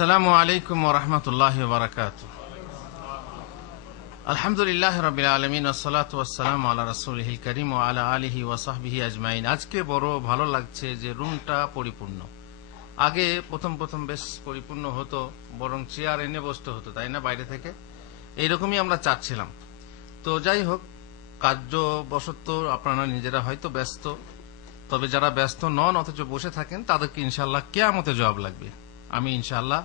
আলাইকুম আলা আজমাইন। আজকে বড় ভালো লাগছে যে রুমটা পরিপূর্ণ। আগে প্রথম প্রথম বেশ পরিপূর্ণ হতো, বরং চেয়ার এনে বসতে হতো, তাই না, বাইরে থেকে? এইরকমই আমরা চাচ্ছিলাম। তো যাই হোক, কার্যবশত আপনারা নিজেরা হয়তো ব্যস্ত। তবে যারা ব্যস্ত নন, অথচ বসে থাকেন, তাদেরকে ইনশাল্লাহ কে কেয়ামতে জবাব লাগবে। আমি ইনশাল্লাহ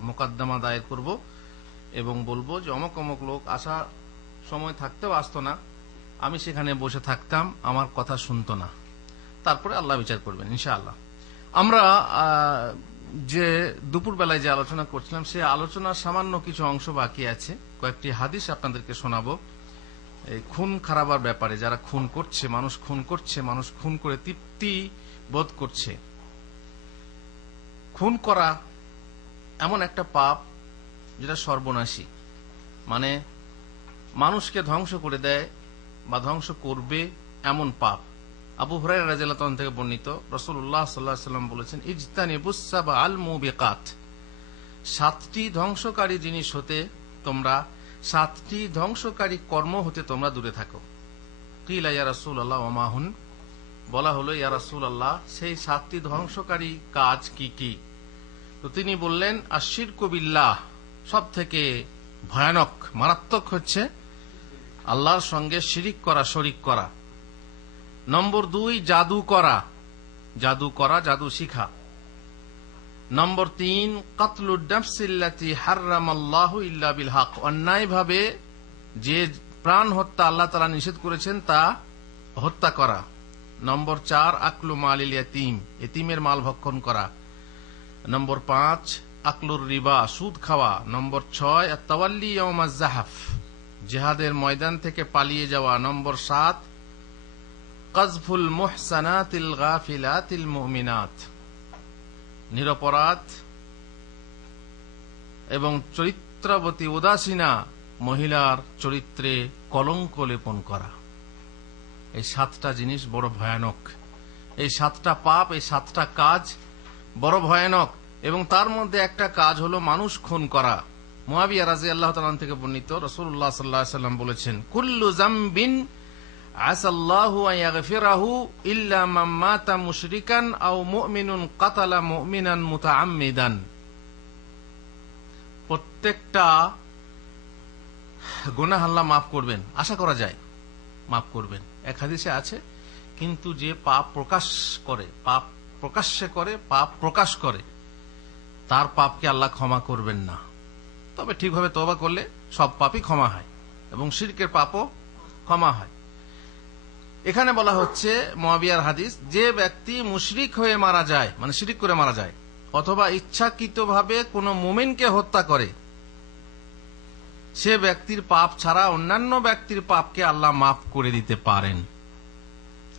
মোকদ্দমা দায়ের করব এবং বলব যে অমক অমক লোক আসা সময় থাকতেও আসতো না। আমি সেখানে বসে থাকতাম, আমার কথা শুনতো না। তারপরে আল্লাহ বিচার করবেন ইনশাআল্লাহ। আমরা যে দুপুর বেলায় যে আলোচনা করছিলাম, সে আলোচনার সামান্য কিছু অংশ বাকি আছে। কয়েকটি হাদিস আপনাদেরকে শোনাবো। এই খুন খারাবার ব্যাপারে যারা খুন করছে, মানুষ খুন করছে, মানুষ খুন করে তৃপ্তি বোধ করছে। খুন করা এমন একটা পাপ যেটা সর্বনাশী। মানে মানুষকে ধ্বংস করে দেয় বা ধ্বংস করবে এমন পাপ। আবু হরাই রাজিয়াল্লাহ থেকে বর্ণিত রসুল্লাহ সাল্লাহ সাল্লাম বলেছেন ইজতানি বুসা বা আল মুবেকাত। সাতটি ধ্বংসকারী জিনিস হতে তোমরা, সাতটি ধ্বংসকারী কর্ম হতে তোমরা দূরে থাকো। কিলা ইয়া আল্লাহ ওমাহুন বলা হলো, ইয়া রাসুল আল্লাহ সেই সাতটি ধ্বংসকারী কাজ কি কি? তো তিনি বললেন আশির কবিল্লাহ সব থেকে ভয়ানক, মারাত্মক হচ্ছে আল্লাহর সঙ্গে শিরিক করা, শরিক করা। নম্বর দুই, জাদু করা। জাদু করা, জাদু শিখা। নম্বর তিন কাতলুদ্দাফসিল্লাতি হার্রামাল্লাহু ইল্লা বিল হক। অন্যায়ভাবে যে প্রাণ হত্যা আল্লাহ তালা নিষেধ করেছেন, তা হত্যা করা। নম্বর চার, আকলু মালিল ইয়াতিম। এতিমের মাল ভক্ষণ করা। নম্বর পাঁচ আকলুর রিবা সুদ খাওয়া নম্বর ছয় তাওয়াল্লি জাহাফ জেহাদের ময়দান থেকে পালিয়ে যাওয়া। নম্বর সাত কজফুল মুহসানাতিল গাফিলাতিল মুমিনাত নিরপরাধ এবং চরিত্রবতী উদাসীনা মহিলার চরিত্রে কলঙ্ক লেপন করা। এই সাতটা জিনিস বড় ভয়ানক। এই সাতটা পাপ, এই সাতটা কাজ বড় ভয়ানক। এবং তার মধ্যে একটা কাজ হলো মানুষ খুন করা। মুয়াবিয়া রাজি আল্লাহ তালান থেকে বর্ণিত রসুল্লাহ সাল্লাহ সাল্লাম বলেছেন, কুল্লু জামবিন প্রত্যেকটা গুনাহ আল্লাহ মাফ করবেন। আশা করা যায়, মাফ করবেন। এক হাদিসে আছে, কিন্তু যে পাপ প্রকাশ করে, পাপ প্রকাশ্যে করে, পাপ প্রকাশ করে, তার পাপকে আল্লাহ ক্ষমা করবেন না। তবে ঠিকভাবে তবা করলে সব পাপই ক্ষমা হয় এবং শিরকের পাপও ক্ষমা হয়। এখানে বলা হচ্ছে মহাবিয়ার হাদিস, যে ব্যক্তি মুশরিক হয়ে মারা যায় মানে শিরিক করে মারা যায়, অথবা ইচ্ছাকৃতভাবে কোনো মুমিনকে হত্যা করে, সে ব্যক্তির পাপ ছাড়া অন্যান্য ব্যক্তির পাপকে আল্লাহ মাফ করে দিতে পারেন।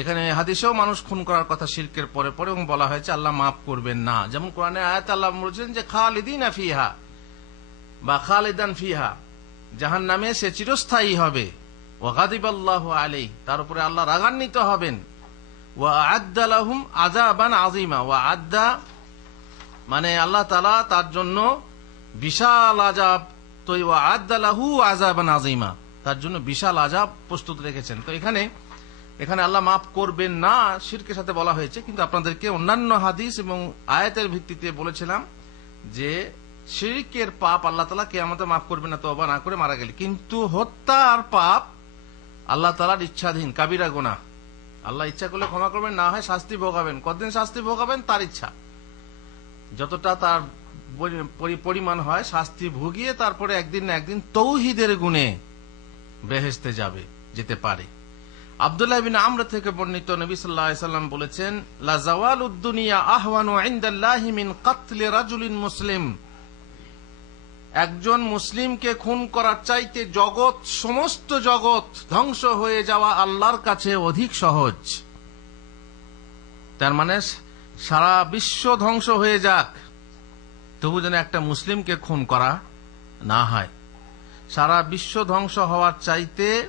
এখানে হাদিসেও মানুষ খুন করার কথা শিরকের পরে পরে এবং বলা হয়েছে, আল্লাহ মাফ করবেন না। যেমন কোরআনে আয়াত আল্লাহ বলছেন যে, খালিদিন ফিহা বা খালিদান ফিহা জাহান নামে সে চিরস্থায়ী হবে। ওয়াগাদিবাল্লাহ আলী তার উপরে আল্লাহ রাগান্বিত হবেন। ওয়া আদালাহুম আজাবান আজিমা ওয়া আদা মানে আল্লাহ তালা তার জন্য বিশাল আজাব তো ওয়া আদালাহু আজাবান আজিমা তার জন্য বিশাল আজাব প্রস্তুত রেখেছেন। তো এখানে এখানে আল্লাহ মাফ করবেন না, শিরকের সাথে বলা হয়েছে, কিন্তু আপনাদেরকে অন্যান্য হাদিস এবং আয়াতের ভিত্তিতে বলেছিলাম যে শিরিকের পাপ আল্লাহ তালা কে আমাদের মাফ করবেন না তবা না করে মারা গেলে। কিন্তু হত্যা আর পাপ আল্লাহ তালার ইচ্ছাধীন, কাবিরা গোনা আল্লাহ ইচ্ছা করলে ক্ষমা করবেন, না হয় শাস্তি ভোগাবেন। কতদিন শাস্তি ভোগাবেন? তার ইচ্ছা। যতটা তার পরি- পরিমাণ হয়, শাস্তি ভুগিয়ে তারপরে একদিন না একদিন তৌহিদের গুণে বেহেস্তে যাবে, যেতে পারে। থেকে বর্ণিত বলেছেন উদ্দুনিয়া কাতলি রাজুলিন মুসলিম। একজন মুসলিমকে খুন করার চাইতে জগৎ, সমস্ত জগৎ ধ্বংস হয়ে যাওয়া আল্লাহর কাছে অধিক সহজ। তার মানে সারা বিশ্ব ধ্বংস হয়ে যাক, তবু যেন একটা মুসলিমকে খুন করা না হয়। সারা বিশ্ব ধ্বংস হওয়ার চাইতে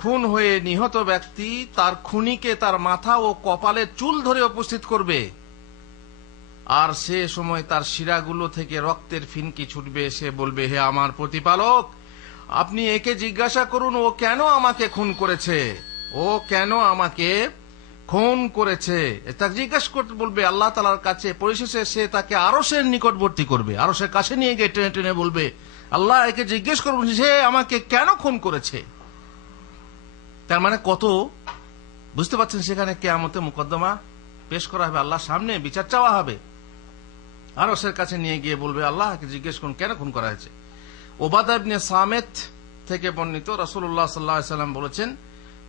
খুন হয়ে নিহত ব্যক্তি তার খুনিকে তার মাথা ও কপালে চুল ধরে উপস্থিত করবে। আর সে সময় তার শিরাগুলো থেকে রক্তের ফিনকি ছুটবে। সে বলবে, হে আমার প্রতিপালক, আপনি একে জিজ্ঞাসা করুন, ও কেন আমাকে খুন করেছে? ও কেন আমাকে খুন করেছে? তাকে জিজ্ঞাসা করতে বলবে, আল্লাহ তালার কাছে পরিশেষে সে তাকে আরও সে নিকটবর্তী করবে। আরও সে কাছে নিয়ে গিয়ে টেনে টেনে বলবে, আল্লাহ একে জিজ্ঞেস করবেন সে আমাকে কেন খুন করেছে? তার মানে কত? বুঝতে পারছেন সেখানে কেয়ামতে মুকদ্দমা পেশ করা হবে আল্লাহ সামনে, বিচার চাওয়া হবে। আরও সের কাছে নিয়ে গিয়ে বলবে, আল্লাহকে জিজ্ঞেস করুন, কেন খুন করা হয়েছে? ওবাদা ইবনে সামেত থেকে বর্ণিত রাসূলুল্লাহ সাল্লাল্লাহু আলাইহি সাল্লাম বলেছেন,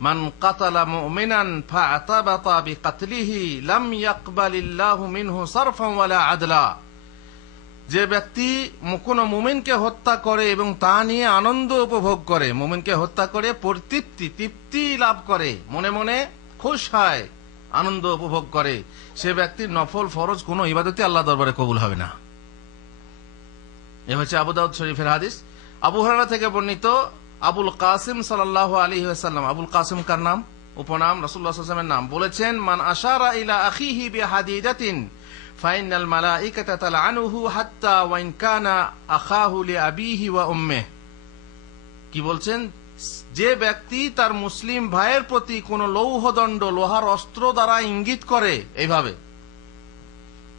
মান কাতালা মুমিনান ফাআতাবাতা বিকাতলিহি লাম ইয়াকবালিল্লাহু মিনহু সারফান ওয়ালা আদলা। যে ব্যক্তি কোন মুমিনকে হত্যা করে এবং তা নিয়ে আনন্দ উপভোগ করে, মুমিনকে হত্যা করে পরিতৃপ্তি, তৃপ্তি লাভ করে, মনে মনে খুশ হয়, আনন্দ উপভোগ করে, সে ব্যক্তির নফল, ফরজ কোন ইবাদতে আল্লাহ দরবারে কবুল হবে না। এ হচ্ছে আবু দাউদ শরীফের হাদিস। আবু হরারা থেকে বর্ণিত আবুল কাসিম সাল্লাহ আলী সাল্লাম আবুল কাসিম কার নাম? উপনাম রসুল্লাহামের নাম। বলেছেন, মান আশারা ইলা আখিহি বিহাদিদাতিন ফাইনাল মালাইকাতা তালআনুহু হাত্তা ওয়াইন কানা আখাহু লিআবিহি ওয়া উম্মিহি। কি বলছেন? যে ব্যক্তি তার মুসলিম ভাইয়ের প্রতি কোন লৌহদণ্ড, লোহার অস্ত্র দ্বারা ইঙ্গিত করে, এইভাবে।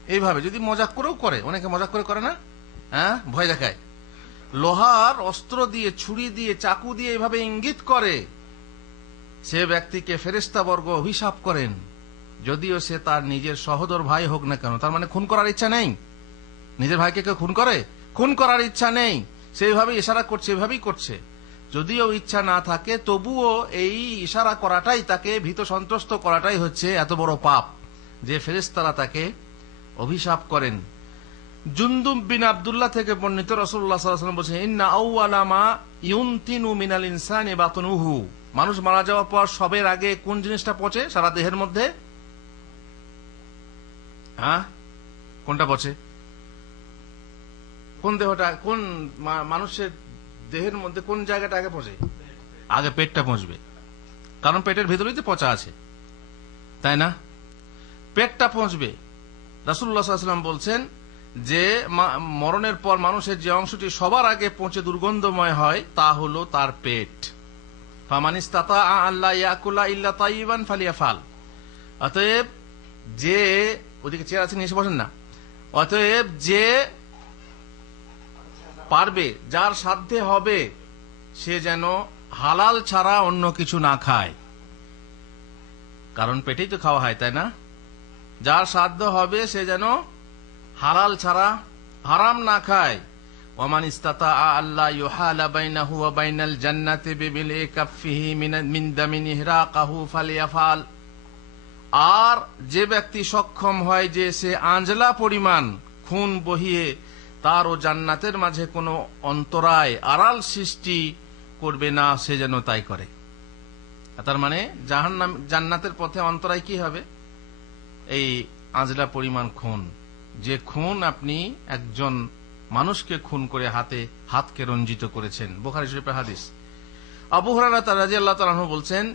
এইভাবে, যদি মজাক করেও করে, অনেকে মজাক করে করে না? হ্যাঁ? ভয় দেখায়। লোহার অস্ত্র দিয়ে, ছুরি দিয়ে, চাকু দিয়ে এইভাবে ইঙ্গিত করে। সে ব্যক্তিকে ফেরেস্তা বর্গ অভিশাপ করেন। যদিও সে তার নিজের সহদর ভাই হোক না কেন, তার মানে খুন করার ইচ্ছা নেই। নিজের ভাইকে কেউ খুন করে? খুন করার ইচ্ছা নেই। সেইভাবে ইশারা করছে, এভাবেই করছে। যদিও ইচ্ছা না থাকে, তবুও এই ইশারা করাটাই তাকে ভীত সন্ত্রস্ত করাটাই হচ্ছে এত বড় পাপ, যে ফেরেস্তারা তাকে অভিশাপ করেন। জুন্দুম বিন আবদুল্লাহ থেকে বর্ণিত রসুল্লাহ সাল্লাম বলছেন, ইন্না আউআলামা ইউনতিনু মিনাল ইনসানি বাতনুহু। মানুষ মারা যাওয়ার পর সবের আগে কোন জিনিসটা পচে? সারা দেহের মধ্যে? হ্যাঁ? কোনটা পচে কোন দেহটা, কোন মানুষের দেহের মধ্যে কোন জায়গাটা আগে পচে আগে পেটটা পচবে কারণ পেটের ভেতরেই তো পচা আছে। তাই না? পেটটা পচবে রাসুল্লাহাম বলছেন যে মরণের পর মানুষের যে অংশটি সবার আগে পৌঁছে দুর্গন্ধময় হয়, তা হলো তার পেট। ফামানিস্তাতা আল্লাহ ইয়াকুল্লা ইল্লা তাইবান ফালিয়া ফাল অতএব যে ওদিকে চেয়ার আছে, নিয়ে বসেন না। অতএব যে পারবে, যার সাধ্যে হবে, সে যেন হালাল ছাড়া অন্য কিছু না খায়। কারণ পেটেই তো খাওয়া হয়, তাই না? যার সাধ্য হবে, সে যেন হালাল ছাড়া হারাম না খায়। ওমান ইস্তাতা আল্লাহ ইউহালা বাইনাহু ওয়া বাইনাল জান্নাতি বিবিল কাফিহি মিন ইহরাকাহু ফালিয়াফাল। আর যে ব্যক্তি সক্ষম হয় যে সে আঞ্জলা পরিমাণ খুন বহিয়ে তার ও জান্নাতের মাঝে কোনো অন্তরায় আড়াল সৃষ্টি করবে না, সে যেন তাই করে। তার মানে জাহান্নাম, জান্নাতের পথে অন্তরায় কি হবে? এই আজলা পরিমাণ খুন। যে খুন আপনি একজন মানুষকে খুন করে হাতে, হাতকে রঞ্জিত করেছেন। বোখারি শরীফের হাদিস। আবু হরারা তার রাজি আল্লাহ তালাহ বলছেন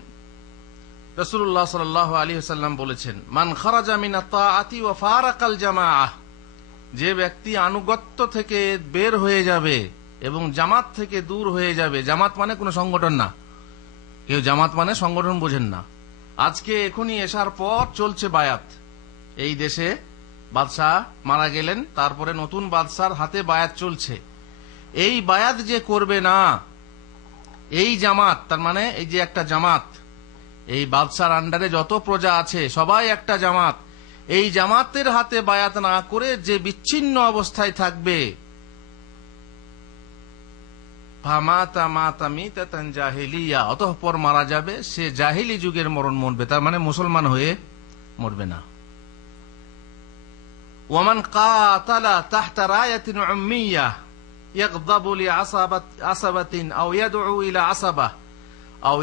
রসুল্লাহ সাল আলী সাল্লাম বলেছেন, মান খারাজা আতি ও ফারাকাল জামা যে ব্যক্তি আনুগত্য থেকে বের হয়ে যাবে এবং জামাত থেকে দূর হয়ে যাবে, জামাত মানে কোনো সংগঠন না। কেউ জামাত মানে সংগঠন বোঝেন না। আজকে এখনই এসার পর চলছে বায়াত। এই দেশে বাদশাহ মারা গেলেন, তারপরে নতুন বাদশার হাতে বায়াত চলছে। এই বায়াত যে করবে না, এই জামাত, তার মানে এই যে একটা জামাত এই বাদশার আন্ডারে যত প্রজা আছে, সবাই একটা জামাত। এই জামাতের হাতে বায়াত না করে যে বিচ্ছিন্ন অবস্থায় থাকবে। অতঃপর মারা যাবে, সে জাহিলি যুগের মরণ মরবে, তার মানে মুসলমান হয়ে মরবে না। ওমান কাতালা তাহতা রায়াতিন আসাবাতিন আসাবাতিন আসাবাহ। আও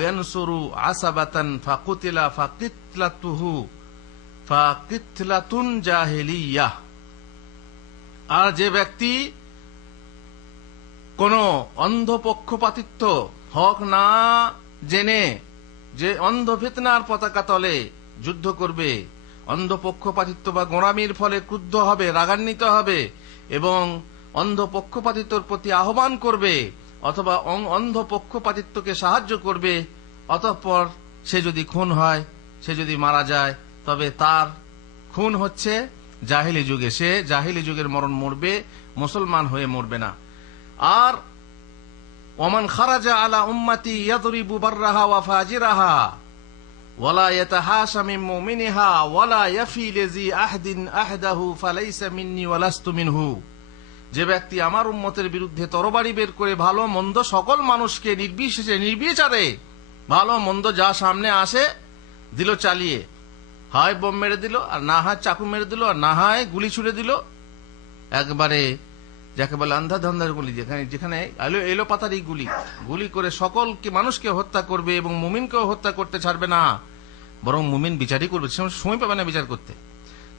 ফাকুতিলা ফাকিতলাতুহু ফাকিতলাতুন আর যে ব্যক্তি কোন অন্ধ পক্ষপাতিত্ব হক না জেনে যে অন্ধ ফিতনার পতাকা তলে যুদ্ধ করবে অন্ধ পক্ষপাতিত্ব বা গোড়ামির ফলে ক্রুদ্ধ হবে, রাগান্বিত হবে এবং অন্ধ পক্ষপাতিত্বর প্রতি আহ্বান করবে অথবা অন্ধ পক্ষপাতিত্বকে সাহায্য করবে, অতঃপর সে যদি খুন হয়, সে যদি মারা যায়, তবে তার খুন হচ্ছে জাহিলি যুগে। সে জাহিলি যুগের মরণ মরবে, মুসলমান হয়ে মরবে না। আর ওমান খারাজা আলা উম্মাতি ইয়াদরিবু বাররাহা ওয়া ফাজিরাহা, ওয়ালা ইয়াতাহাশা মিন মুমিনিহা, ওয়ালা ইয়াফি লিজি আহদিন আহদাহু, ফালাইসা মিন্নি ওয়ালাস্তু মিনহু। যে ব্যক্তি আমার উম্মতের বিরুদ্ধে তরবারি বের করে ভালো মন্দ সকল মানুষকে নির্বিশেষে, নির্বিচারে ভালো মন্দ যা সামনে আসে দিল চালিয়ে। হয় বোম মেরে দিল, আর না হয় চাকু মেরে দিল, আর না হয় গুলি ছুড়ে দিল। একবারে যাকে বলে আন্ধাধন্ধার গুলি, যেখানে যেখানে এলো এলো পাতারি গুলি। গুলি করে সকলকে, মানুষকে হত্যা করবে এবং মুমিনকেও হত্যা করতে ছাড়বে না। বরং মুমিন বিচারই করবে। সময় পাবে না বিচার করতে।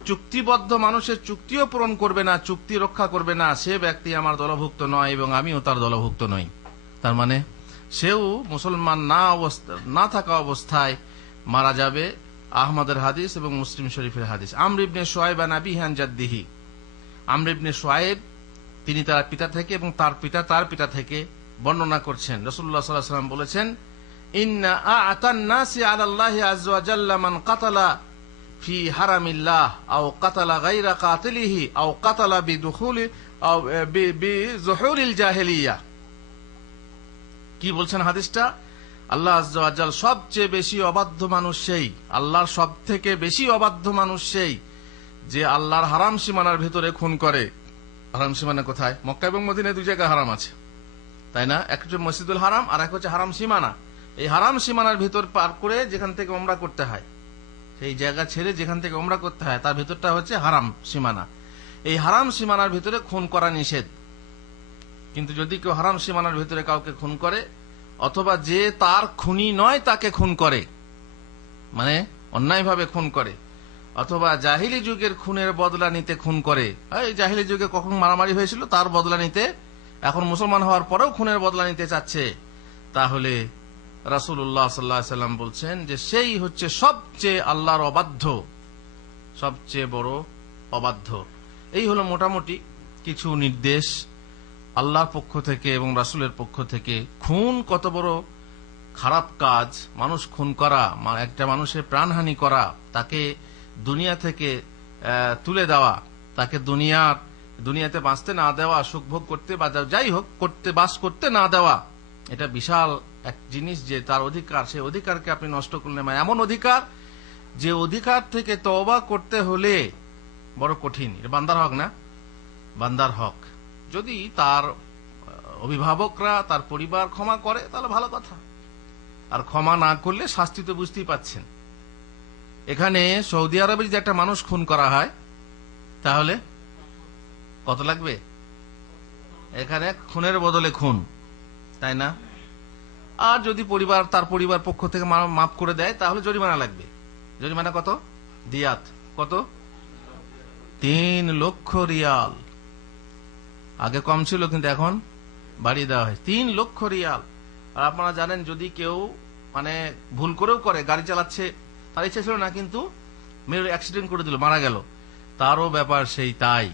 চুক্তিবদ্ধ মানুষের চুক্তিও পূরণ করবে না, চুক্তি রক্ষা করবে না। সে ব্যক্তি আমার দলভুক্ত নয় এবং আমিও তার দলভুক্ত নই। তার মানে সেও মুসলমান না অবস্থা, না থাকা অবস্থায় মারা যাবে আহমদের হাদিস এবং মুসলিম শরীফের হাদিস। আমরিবনে সোয়েব আবিহান জাদ্দিহি। আমরিবনে সোয়েব তিনি তার পিতা থেকে এবং তার পিতা তার পিতা থেকে বর্ণনা করছেন। রসুল্লাহ সাল্লাহ সাল্লাম বলেছেন, ইন্না আতান নাসি আলাল্লাহি আজ্জা ওয়া মান কাতালা ফি হারামিল্লাহ, আও কাতালা গাইরা কাতিলিহি, আও কাতালা বিদুখুলি, আও বিজুহুলিল জাহেলিয়া। কি বলছেন হাদিসটা? আল্লাহ আজ্জাল সবচেয়ে বেশি অবাধ্য মানুষ সেই, আল্লাহর সব থেকে বেশি অবাধ্য মানুষ সেই, যে আল্লাহর হারাম সীমানার ভেতরে খুন করে। হারাম সীমানা কোথায়? মক্কা এবং মদিনায় দুই জায়গায় হারাম আছে। তাই না? এক হচ্ছে মসজিদুল হারাম, আর এক হচ্ছে হারাম সীমানা। এই হারাম সীমানার ভেতর পার করে যেখান থেকে ওমরা করতে হয়। সেই জায়গা ছেড়ে যেখান থেকে ওমরা করতে হয়, তার ভেতরটা হচ্ছে হারাম সীমানা। এই হারাম সীমানার ভিতরে খুন করা নিষেধ। কিন্তু যদি কেউ হারাম সীমানার ভিতরে কাউকে খুন করে, অথবা যে তার খুনি নয় তাকে খুন করে মানে অন্যায়ভাবে খুন করে, অথবা জাহিলি যুগের খুনের বদলা নিতে খুন করে জাহিলি যুগে কখন মারামারি হয়েছিল, তার বদলা নিতে এখন মুসলমান হওয়ার পরেও খুনের বদলা নিতে চাচ্ছে, তাহলে রাসুল্লাহ সাল্লাহ সাল্লাম বলছেন যে সেই হচ্ছে সবচেয়ে আল্লাহর অবাধ্য, সবচেয়ে বড় অবাধ্য। এই হলো মোটামুটি কিছু নির্দেশ আল্লাহর পক্ষ থেকে এবং রাসুলের পক্ষ থেকে। খুন কত বড় খারাপ কাজ, মানুষ খুন করা একটা মানুষের প্রাণহানি করা, তাকে দুনিয়া থেকে তুলে দেওয়া, তাকে দুনিয়ার, দুনিয়াতে বাঁচতে না দেওয়া, সুখভোগ করতে বা যাই হোক, করতে, বাস করতে না দেওয়া, এটা বিশাল এক জিনিস যে তার অধিকার সেই অধিকারকে আপনি নষ্ট করলেন মানে এমন অধিকার যে অধিকার থেকে তওবা করতে হলে বড় কঠিন। বান্দার হক না? বান্দার হক। যদি তার অভিভাবকরা, তার পরিবার ক্ষমা করে, তাহলে ভালো কথা। আর ক্ষমা না করলে শাস্তি তো বুঝতেই পাচ্ছেন। এখানে সৌদি আরবে যদি একটা মানুষ খুন করা হয়, তাহলে কত লাগবে? এখানে খুনের বদলে খুন, তাই না? আর যদি পরিবার, তার পরিবার পক্ষ থেকে মাফ করে দেয়, তাহলে জরিমানা লাগবে। জরিমানা কত? দিয়াত। কত? তিন লক্ষ রিয়াল। আগে কম ছিল, কিন্তু এখন বাড়িয়ে দেওয়া হয় তিন লক্ষ রিয়াল। আর আপনারা জানেন, যদি কেউ মানে ভুল করেও করে, গাড়ি চালাচ্ছে, তার ইচ্ছা ছিল না, কিন্তু মেয়ের অ্যাক্সিডেন্ট করে দিল, মারা গেল। তারও ব্যাপার সেই, তাই।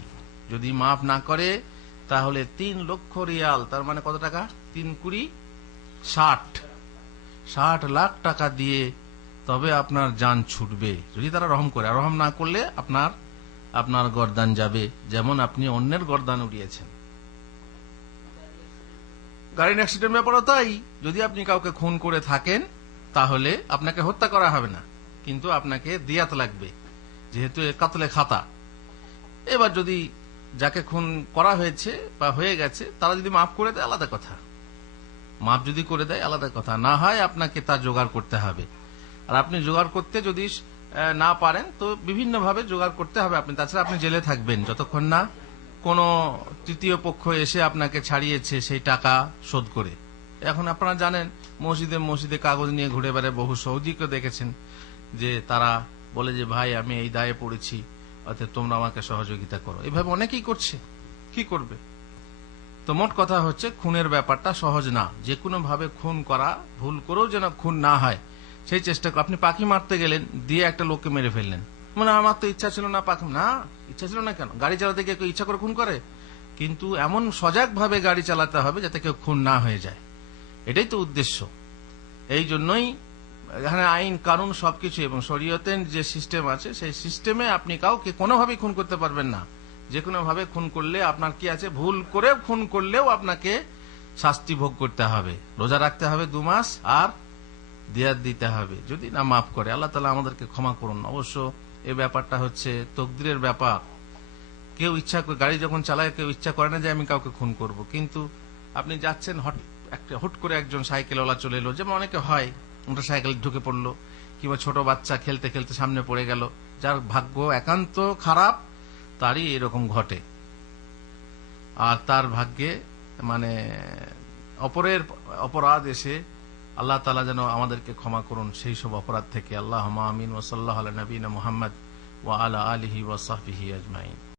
যদি মাফ না করে, তাহলে তিন লক্ষ রিয়াল। তার মানে কত টাকা? তিন কুড়ি ষাট। ষাট লাখ টাকা দিয়ে তবে আপনার যান ছুটবে। যদি তারা রহম করে রহম না করলে আপনার আপনার গরদান যাবে। যেমন আপনি অন্যের গরদান উড়িয়েছেন। গাড়ির অ্যাক্সিডেন্ট ব্যাপারও তাই। যদি আপনি কাউকে খুন করে থাকেন, তাহলে আপনাকে হত্যা করা হবে না। কিন্তু আপনাকে দিয়াত লাগবে, যেহেতু কাতলে খাতা। এবার যদি যাকে খুন করা হয়েছে বা হয়ে গেছে, তারা যদি মাফ করে দেয়, আলাদা কথা। মাপ যদি করে দেয়, আলাদা কথা। না হয় আপনাকে তা জোগাড় করতে হবে। আর আপনি জোগাড় করতে যদি না পারেন, তো বিভিন্নভাবে জোগাড় করতে হবে আপনি। তাছাড়া আপনি জেলে থাকবেন। যতক্ষণ না কোনো তৃতীয় পক্ষ এসে আপনাকে ছাড়িয়েছে সেই টাকা শোধ করে। এখন আপনারা জানেন, মসজিদে মসজিদে কাগজ নিয়ে ঘুরে বেড়ায় বহু সৌদিকে দেখেছেন যে তারা বলে যে, ভাই, আমি এই দায়ে পড়েছি অর্থাৎ তোমরা আমাকে সহযোগিতা করো। এভাবে অনেকেই করছে। কি করবে? তো মোট কথা হচ্ছে, খুনের ব্যাপারটা সহজ না। যে ভাবে খুন করা, ভুল করেও যেন খুন না হয়, সেই চেষ্টা আপনি পাখি মারতে গেলেন, দিয়ে একটা লোককে মেরে ফেললেন। মানে আমার তো ইচ্ছা ছিল না পাখি না, ইচ্ছা ছিল না কেন? গাড়ি চালাতে গিয়ে কেউ ইচ্ছা করে খুন করে? কিন্তু এমন সজাগ ভাবে গাড়ি চালাতে হবে যাতে কেউ খুন না হয়ে যায়। এটাই তো উদ্দেশ্য। এই জন্যই এখানে আইন, কানুন সবকিছু এবং শরীয়তের যে সিস্টেম আছে, সেই সিস্টেমে আপনি কাউকে কোনোভাবেই খুন করতে পারবেন না। যে কোনো ভাবে খুন করলে আপনার কি আছে? ভুল করে খুন করলেও আপনাকে শাস্তি ভোগ করতে হবে। রোজা রাখতে হবে দু মাস আর দিয়াত দিতে হবে। যদি না মাফ করে, আল্লাহ তালা আমাদেরকে ক্ষমা করুন। অবশ্য এই ব্যাপারটা হচ্ছে তকদিরের ব্যাপার। কেউ ইচ্ছা গাড়ি যখন চালায়, কেউ ইচ্ছা করে না যে আমি কাউকে খুন করব। কিন্তু আপনি যাচ্ছেন হট, একটা হুট করে একজন সাইকেলওয়ালা চলে এলো। যেমন অনেকে হয় মোটর সাইকেল ঢুকে পড়ল, কিংবা ছোট বাচ্চা খেলতে খেলতে সামনে পড়ে গেল। যার ভাগ্য একান্ত খারাপ তারই এরকম ঘটে। আর তার ভাগ্যে মানে অপরের অপরাধ এসে আল্লাহ তালা যেন আমাদেরকে ক্ষমা করুন, সেই সব অপরাধ থেকে। আল্লাহ আমিন ওসল্লাহ নবীন মোহাম্মদ ওয়া আলা আলহি ওয়াসাফিহি আজমাইন।